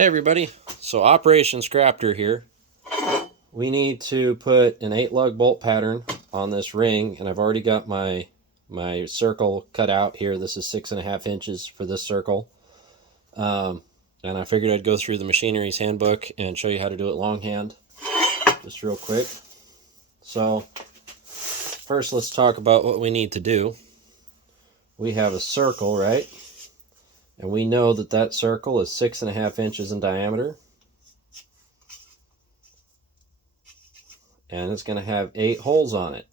Hey everybody, so Operation Scrapter here. We need to put an 8-lug bolt pattern on this ring, and I've already got my circle cut out here. This is 6.5 inches for this circle. And I figured I'd go through the Machinery's Handbook and show you how to do it longhand, just real quick. So first let's talk about what we need to do. We have a circle, right? And we know that that circle is 6.5 inches in diameter. And it's going to have 8 holes on it.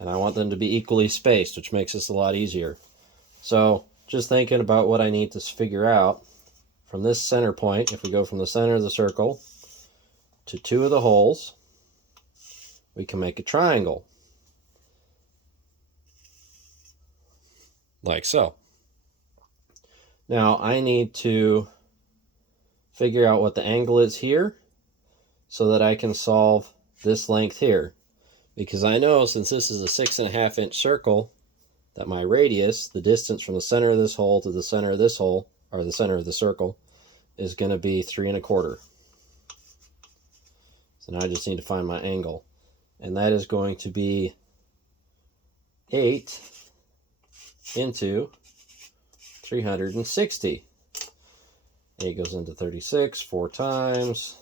And I want them to be equally spaced, which makes this a lot easier. So just thinking about what I need to figure out, from this center point, if we go from the center of the circle to 2 of the holes, we can make a triangle. Like so. Now I need to figure out what the angle is here so that I can solve this length here. Because I know, since this is a 6.5 inch circle, that my radius, the distance from the center of this hole to the center of this hole, or the center of the circle, is going to be 3 1/4. So now I just need to find my angle. And that is going to be 8 into 360. 8 goes into 36, 4 times,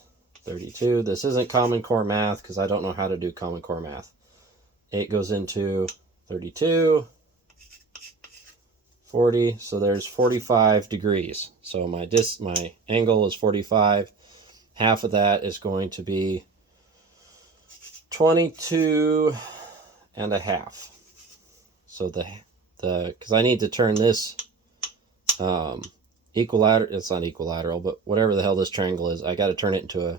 32. This isn't Common Core math because I don't know how to do Common Core math. 8 goes into 32, 40, so there's 45 degrees. So my angle is 45. Half of that is going to be 22 and a half. So because I need to turn this equilateral, it's not equilateral, but whatever the hell this triangle is, I got to turn it into a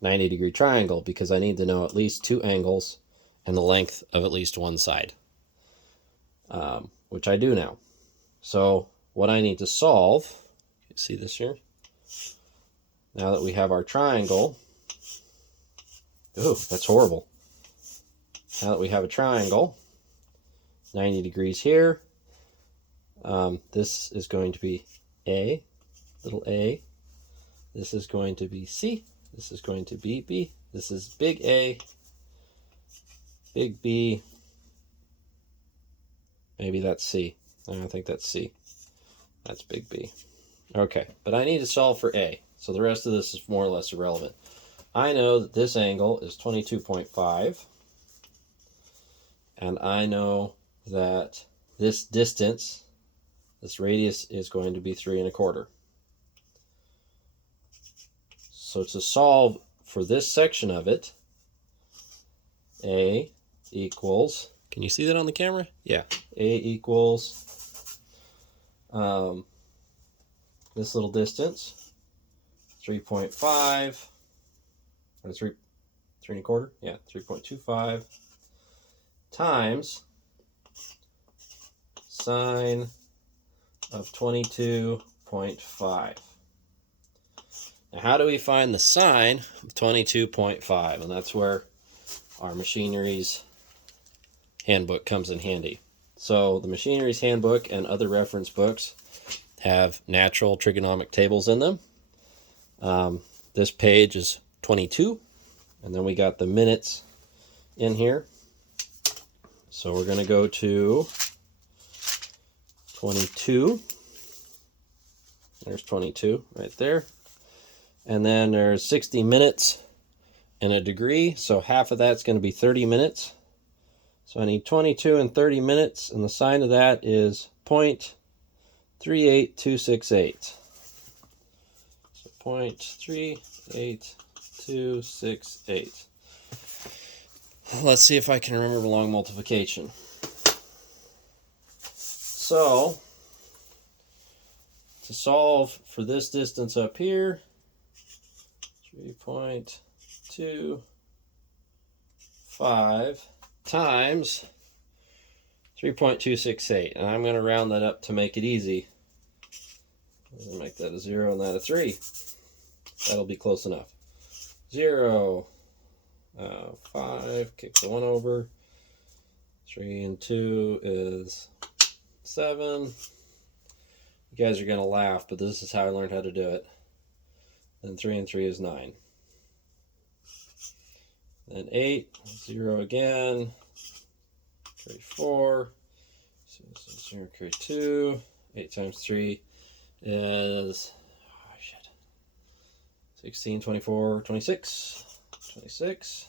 90-degree triangle because I need to know at least 2 angles and the length of at least one side, which I do now. So what I need to solve, you see this here? Now that we have our triangle, ooh, that's horrible. Now that we have a triangle, 90 degrees here, this is going to be A, little a. This is going to be C. This is going to be B. This is big A, big B. Maybe that's C. I think that's C. That's big B. Okay, but I need to solve for A. So the rest of this is more or less irrelevant. I know that this angle is 22.5. And I know that this distance, this radius, is going to be 3 1/4. So to solve for this section of it, A equals, can you see that on the camera? Yeah. A equals this little distance, 3.5, or 3 1/4? Yeah, 3.25 times sine of 22.5. Now, how do we find the sine of 22.5? And that's where our Machinery's Handbook comes in handy. So the Machinery's Handbook and other reference books have natural trigonometric tables in them. This page is 22, and then we got the minutes in here. So we're going to go to 22. There's 22 right there. And then there's 60 minutes in a degree, so half of that's going to be 30 minutes. So I need 22 and 30 minutes, and the sine of that is 0.38268. So 0.38268. Let's see if I can remember long multiplication. So to solve for this distance up here, 3.25 times 3.268, and I'm going to round that up to make it easy. I'll make that a 0 and that a 3. That'll be close enough. 0, 5, kick the 1 over. 3 and 2 is 7. You guys are going to laugh, but this is how I learned how to do it. Then 3 and 3 is 9. Then 8, 0 again. Carry 4. 0, carry 2. 8 times 3 is 16, 24, 26. 26.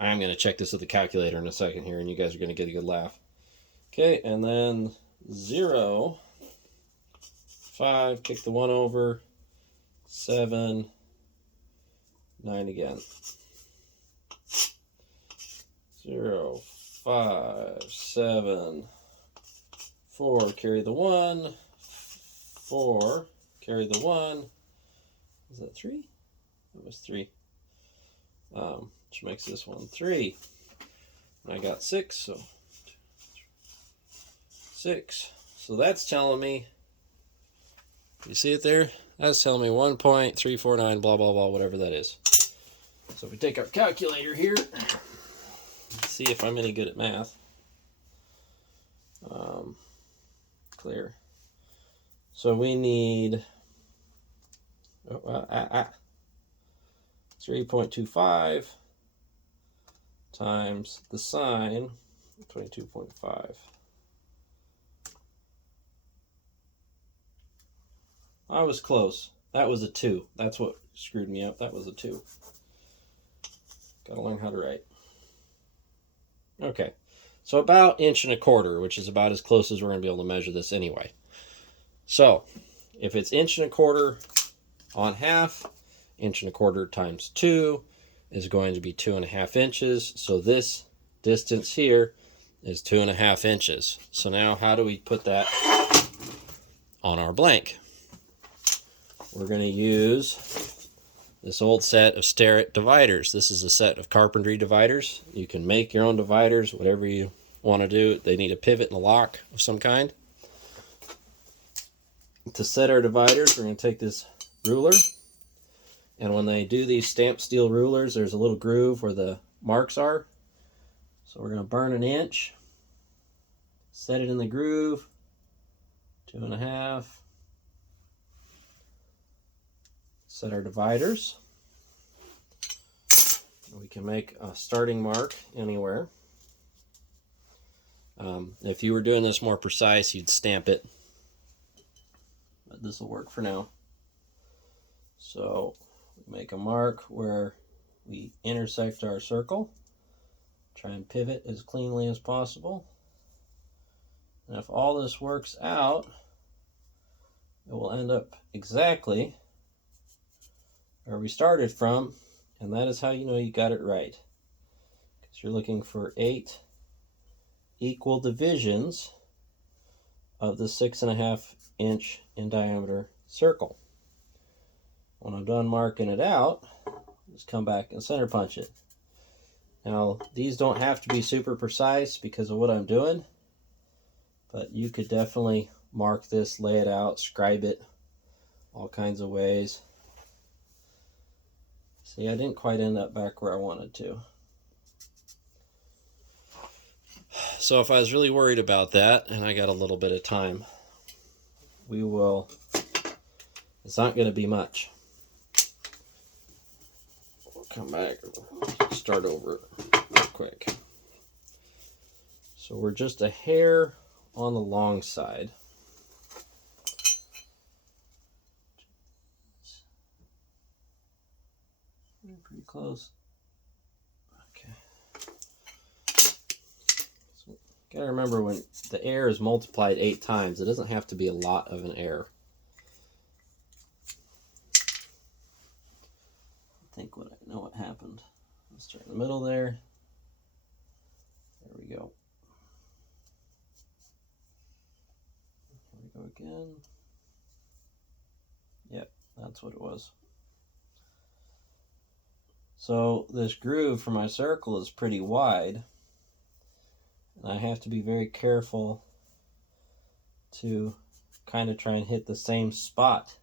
I'm going to check this with the calculator in a second here, and you guys are going to get a good laugh. Okay, and then 0, 5, kick the 1 over, 7, 9 again. 0, 5, 7, 4, carry the 1, 4, carry the 1. Is that 3? That was 3. Which makes this one 3. And I got 6, so 6. So that's telling me, you see it there? That's telling me 1.349, blah, blah, blah, whatever that is. So if we take our calculator here, let's see if I'm any good at math. Clear. So we need 3.25 times the sine, 22.5. I was close. That was a 2. That's what screwed me up. That was a 2. Gotta learn how to write. Okay. So about 1.25 inches, which is about as close as we're going to be able to measure this anyway. So if it's 1.25 inches on half, 1.25 inches times 2 is going to be 2.5 inches. So this distance here is 2.5 inches. So now how do we put that on our blank? We're going to use this old set of Starrett dividers. This is a set of carpentry dividers. You can make your own dividers, whatever you want to do. They need a pivot and a lock of some kind. To set our dividers, we're going to take this ruler. And when they do these stamped steel rulers, there's a little groove where the marks are. So we're going to burn 1 inch. Set it in the groove. 2.5. Set our dividers. We can make a starting mark anywhere. If you were doing this more precise, you'd stamp it. But this will work for now. So we make a mark where we intersect our circle. Try and pivot as cleanly as possible. And if all this works out, it will end up exactly where we started from, and that is how you know you got it right. Because you're looking for 8 equal divisions of the 6.5 inch in diameter circle. When I'm done marking it out, just come back and center punch it. Now, these don't have to be super precise because of what I'm doing, but you could definitely mark this, lay it out, scribe it, all kinds of ways. See, I didn't quite end up back where I wanted to. So if I was really worried about that, and I got a little bit of time, it's not going to be much. We'll come back, start over real quick. So we're just a hair on the long side. Pretty close. Okay. So, gotta remember, when the air is multiplied 8 times, it doesn't have to be a lot of an air. I think I know what happened. Let's start in the middle there. There we go. Here we go again. Yep, that's what it was. So this groove for my circle is pretty wide, and I have to be very careful to kind of try and hit the same spot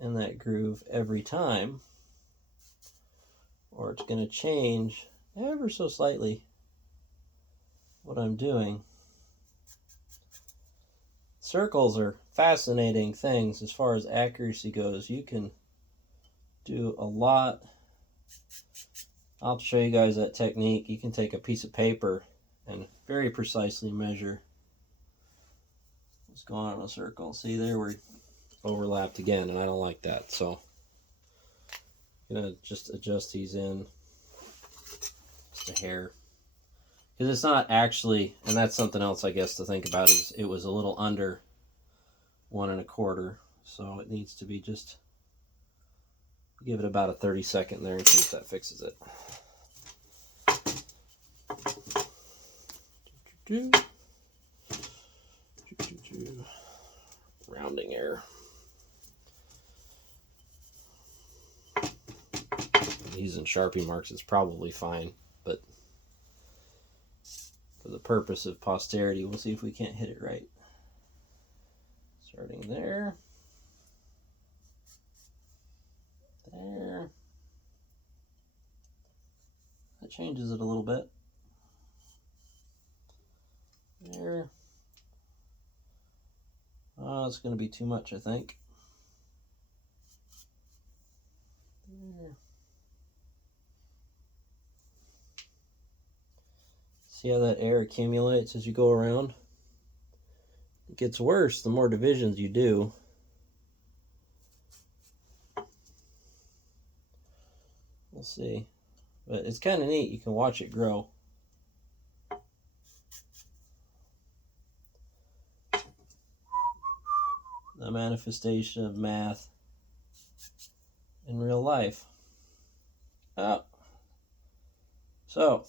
in that groove every time, or it's going to change ever so slightly what I'm doing. Circles are fascinating things as far as accuracy goes. You can do a lot. I'll show you guys that technique. You can take a piece of paper and very precisely measure what's going on in a circle. See, there we're overlapped again, and I don't like that. So I'm going to just adjust these in just a hair. Because it's not actually, and that's something else I guess to think about, is it was a little under 1 1/4. So it needs to be just, give it about a 30-second there and see if that fixes it. Rounding error. Using Sharpie marks is probably fine, but for the purpose of posterity, we'll see if we can't hit it right. Starting there. There. That changes it a little bit. There. Oh, it's going to be too much, I think. There. See how that air accumulates as you go around? It gets worse the more divisions you do. We'll see. But it's kind of neat. You can watch it grow. The manifestation of math in real life. Oh. So,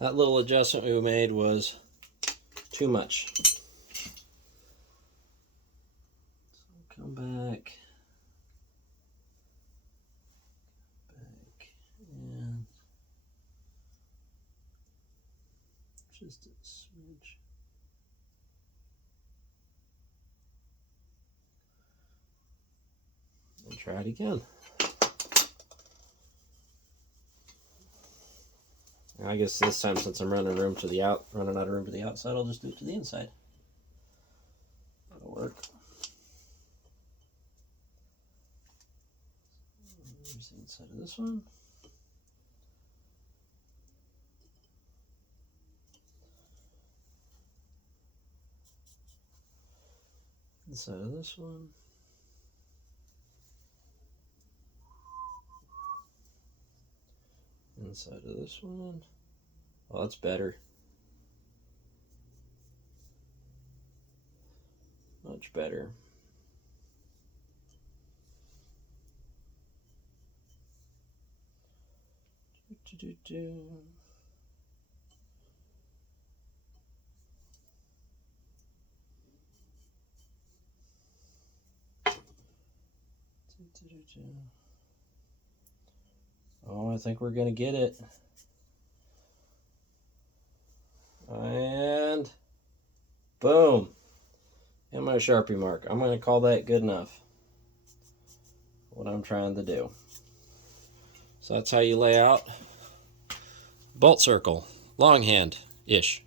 that little adjustment we made was too much. So come back. And just a smidge. And try it again. I guess this time, since I'm running out of room to the outside, I'll just do it to the inside. That'll work. Here's the inside of this one. Inside of this one. Inside of this one. Oh, that's better. Much better. Oh, I think we're going to get it. And boom. And my Sharpie mark. I'm going to call that good enough. What I'm trying to do. So that's how you lay out bolt circle, longhand-ish.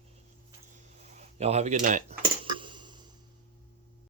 Y'all have a good night.